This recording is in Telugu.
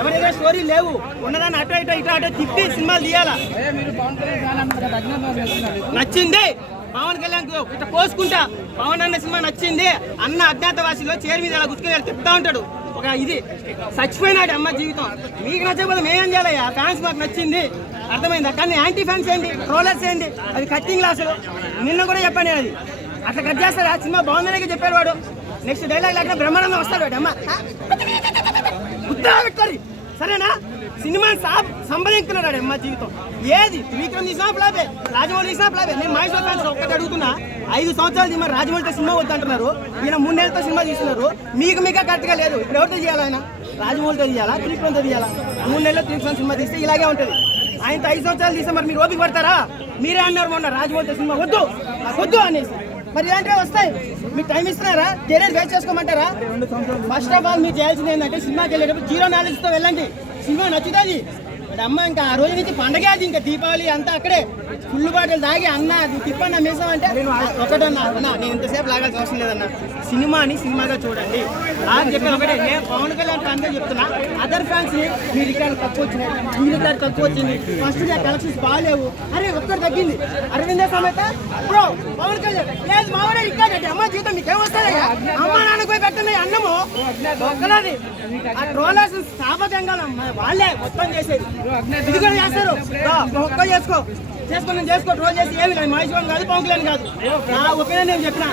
ఎవరైనా స్టోరీ లేవు. ఉన్నదాన్ని అటు ఇటు ఇటు అటు తిప్పి సినిమాలు తీయాలా? నచ్చింది? పవన్ కళ్యాణ్కు ఇట్లా కోసుకుంటా పవన్ అన్న సినిమా నచ్చింది? అన్న అజ్ఞాతవాసిలో చేరి మీద ఇలా గుర్తుకుని తిప్పుతా ఉంటాడు. ఒక ఇది. చచ్చిపోయినాడు అమ్మ జీవితం. మీకు నచ్చకపోతే మేమేం చేయాలయ్యా? ఫ్యాన్స్ మాకు నచ్చింది. అర్థమైందా? కానీ యాంటీ ఫ్యాన్స్ ఏంటి? ట్రోలర్స్ ఏంటి? అది కట్టింగ్ క్లాసులు నిన్న కూడా చెప్పాను అది. అట్లా కట్ చేస్తాడు ఆ సినిమా బాగుందనే చెప్పాడు వాడు. నెక్స్ట్ డైలాగ్ లేకుండా బ్రహ్మానందం వస్తాడు వాడు అమ్మ. విక్టరీ సరేనా? సినిమా సాబ్ సంపాదించుకున్నాడు అమ్మ జీవితం. ఏది? త్రివిక్రమ్ తీసినా ఫ్లాపే రాజమౌళి తీసినా ఫ్లాపే. నేను మహేశ్వర ఫ్యాన్స్ ఒక్కటి అడుగుతున్నా. ఐదు సంవత్సరాలు మరి రాజమౌళితో సినిమా వద్దంటున్నారు. ఈయన మూడేళ్ళతో సినిమా తీస్తున్నారు. మీకు మీకు కరెక్ట్గా లేదు. ఇప్పుడు ఎవరితో చేయాలి ఆయన? రాజమౌళితో తీయాలా? త్రివిక్రమ్తో తీయాలా? మూడు నెలల్లో త్రివిక్రమ్ సినిమా తీస్తే ఇలాగే ఉంటుంది. ఆయనతో ఐదు సంవత్సరాలు తీస్తే మరి మీరు ఓపిక పడతారా? మీరే అన్నారు మొన్న రాజమౌళితో సినిమా వద్దు. వద్దు అనేసి. మరి ఇలాంటివి వస్తాయి. మీకు టైం ఇస్తున్నారా? కెరీర్ వేస్ట్ చేసుకోమంటారా? ఫస్ట్ ఆఫ్ ఆల్ మీరు చేయాల్సింది ఏంటంటే సినిమాకి వెళ్ళేటప్పుడు జీరో నాలెడ్జ్తో వెళ్ళండి. సినిమా నచ్చుతుంది. అమ్మ ఇంకా ఆ రోజు నుంచి పండగ అది ఇంకా దీపావళి అంతా అక్కడే. ఫుల్ బాటిల్ తాగి అన్న అది తిప్పన్న మీసం అంటే ఒకటన్నా అన్న నేను ఇంతసేపు లాగాల్సిన అవసరం లేదన్న. సినిమాని సినిమాగా చూడండి. అని చెప్పేది ఒకటే నేను పవన్ కళ్యాణ్ అందరూ చెప్తున్నా. అదర్ ఫ్యాన్స్ మీ రికార్డు తక్కువ వచ్చినాయి. మీ రికార్డు తక్కువ వచ్చింది. ఫస్ట్ నా కలెక్షన్స్ బాగాలేవు. అరే ఒక్కరు తగ్గింది. అరవింద సమేత. బ్రో పవన్ కళ్యాణ్. లేదు మావాడే రికార్డ్ అంటే అమ్మ జీవితం మీకు అమ్మ నాన్నకు ఒక్కలాది ఆ ట్రోలర్స్ స్థాపకంగా వాళ్ళే మొత్తం చేసేది. ఇది కూడా చేస్తారు. రా, ఒక్క చేసుకో. చేసుకో నేను చేసుకో ట్రోల్ చేసి ఏమి మహేశ్వరం కాదు పవన్ కాదు. నా ఒపీనియన్ నేను చెప్పిన.